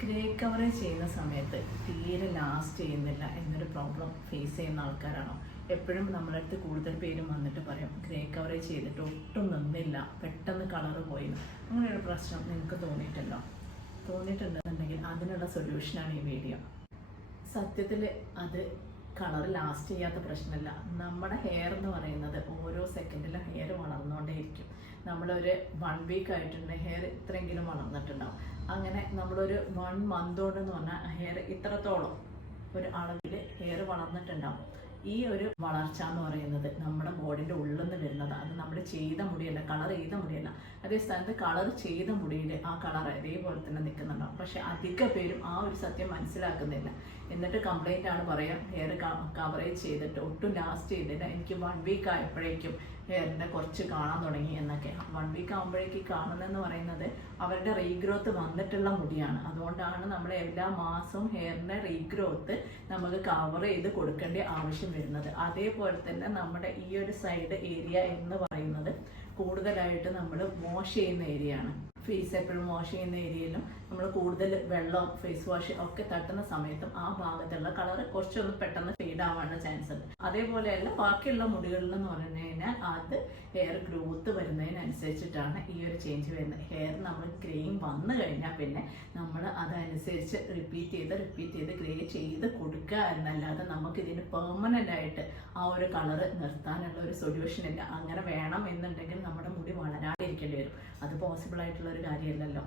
Grey coverage ചെയ്യുന്ന സമയത്ത് തീരെ ലാസ്റ്റ് ചെയ്യുന്നില്ല എന്നൊരു പ്രോബ്ലം ഫേസ് ചെയ്യുന്ന ആൾക്കാരാണോ? എപ്പോഴും നമ്മളെ അടുത്ത് കൂടുതൽ പേരും വന്നിട്ട് പറയും ഗ്രേ കവറേജ് ചെയ്തിട്ട് ഒട്ടും നിന്നില്ല, പെട്ടെന്ന് കളറ് പോയി. അങ്ങനെയൊരു പ്രശ്നം നിങ്ങൾക്ക് തോന്നിയിട്ടുണ്ടെന്നുണ്ടെങ്കിൽ അതിനുള്ള സൊല്യൂഷനാണ് ഈ വീഡിയോ. സത്യത്തിൽ അത് കളർ ലാസ്റ്റ് ചെയ്യാത്ത പ്രശ്നമല്ല. നമ്മുടെ ഹെയർ എന്ന് പറയുന്നത് ഓരോ സെക്കൻഡിലും ഹെയർ വളർന്നുകൊണ്ടേയിരിക്കും. നമ്മളൊരു 1 വീക്ക് ആയിട്ടുണ്ട് ഹെയർ ഇത്രയെങ്കിലും വളർന്നിട്ടുണ്ടാവും. അങ്ങനെ നമ്മളൊരു 1 മന്ത് കൊണ്ടെന്ന് പറഞ്ഞാൽ ഹെയർ ഇത്രത്തോളം ഒരു അളവിൽ ഹെയർ വളർന്നിട്ടുണ്ടാവും. ഈ ഒരു വളർച്ച എന്ന് പറയുന്നത് നമ്മുടെ ബോഡിൻ്റെ ഉള്ളിൽ നിന്ന് വരുന്നതാണ്. അത് നമ്മൾ ചെയ്ത മുടിയല്ല, കളർ ചെയ്ത മുടിയല്ല. അതേ സ്ഥാനത്ത് കളർ ചെയ്ത മുടിയിൽ ആ കളർ അതേപോലെ തന്നെ നിൽക്കുന്നുണ്ടാവും. പക്ഷെ അധിക പേരും ആ ഒരു സത്യം മനസ്സിലാക്കുന്നില്ല. എന്നിട്ട് കംപ്ലൈൻ്റ് ആണ് പറയാം, ഹെയർ കവറേജ് ചെയ്തിട്ട് ഒട്ടും ലാസ്റ്റ് ചെയ്തില്ല, എനിക്ക് 1 വീക്ക് ആയപ്പോഴേക്കും ഹെയറിൻ്റെ കുറച്ച് കാണാൻ തുടങ്ങി എന്നൊക്കെ. 1 വീക്ക് ആകുമ്പോഴേക്ക് കാണുന്നതെന്ന് പറയുന്നത് അവരുടെ റീഗ്രോത്ത് വന്നിട്ടുള്ള മുടിയാണ്. അതുകൊണ്ടാണ് നമ്മൾ എല്ലാ മാസവും ഹെയറിൻ്റെ റീഗ്രോത്ത് നമുക്ക് കവർ ചെയ്ത് കൊടുക്കേണ്ട ആവശ്യം വരുന്നത്. അതേപോലെ തന്നെ നമ്മുടെ ഈ ഒരു സൈഡ് ഏരിയ എന്ന് പറയുന്നത് കൂടുതലായിട്ട് നമ്മൾ വാഷ് ചെയ്യുന്ന ഏരിയ ആണ്. ഫേസ് എപ്പോഴും വാഷ് ചെയ്യുന്ന ഏരിയയിലും നമ്മൾ കൂടുതൽ വെള്ളം ഫേസ് വാഷ് ഒക്കെ തട്ടുന്ന സമയത്തും ആ ഭാഗത്തുള്ള കളർ കുറച്ചൊന്ന് പെട്ടെന്ന് ഫെയ്ഡ് ആവാനുള്ള ചാൻസ് ഉണ്ട്. അതേപോലെയല്ല ബാക്കിയുള്ള മുടികളിലെന്ന് പറഞ്ഞു കഴിഞ്ഞാൽ അത് ഹെയർ ഗ്രോത്ത് വരുന്നതിനനുസരിച്ചിട്ടാണ് ഈ ഒരു ചേഞ്ച് വരുന്നത്. ഹെയർ നമ്മൾ ഗ്രേയിങ് വന്നു കഴിഞ്ഞാൽ പിന്നെ നമ്മൾ അതനുസരിച്ച് റിപ്പീറ്റ് ചെയ്ത് ഗ്രേ ചെയ്ത് കൊടുക്കുക എന്നല്ലാതെ നമുക്കിതിന് പെർമനൻ്റ് ആയിട്ട് ആ ഒരു കളർ നിർത്താനുള്ള ഒരു സൊല്യൂഷൻ ഇല്ല. അങ്ങനെ വേണം എന്നുണ്ടെങ്കിൽ നമ്മുടെ മുടി വളരാതിരിക്കേണ്ടി വരും. അത് പോസിബിൾ ആയിട്ടുള്ള ഒരു കാര്യമല്ലല്ലോ.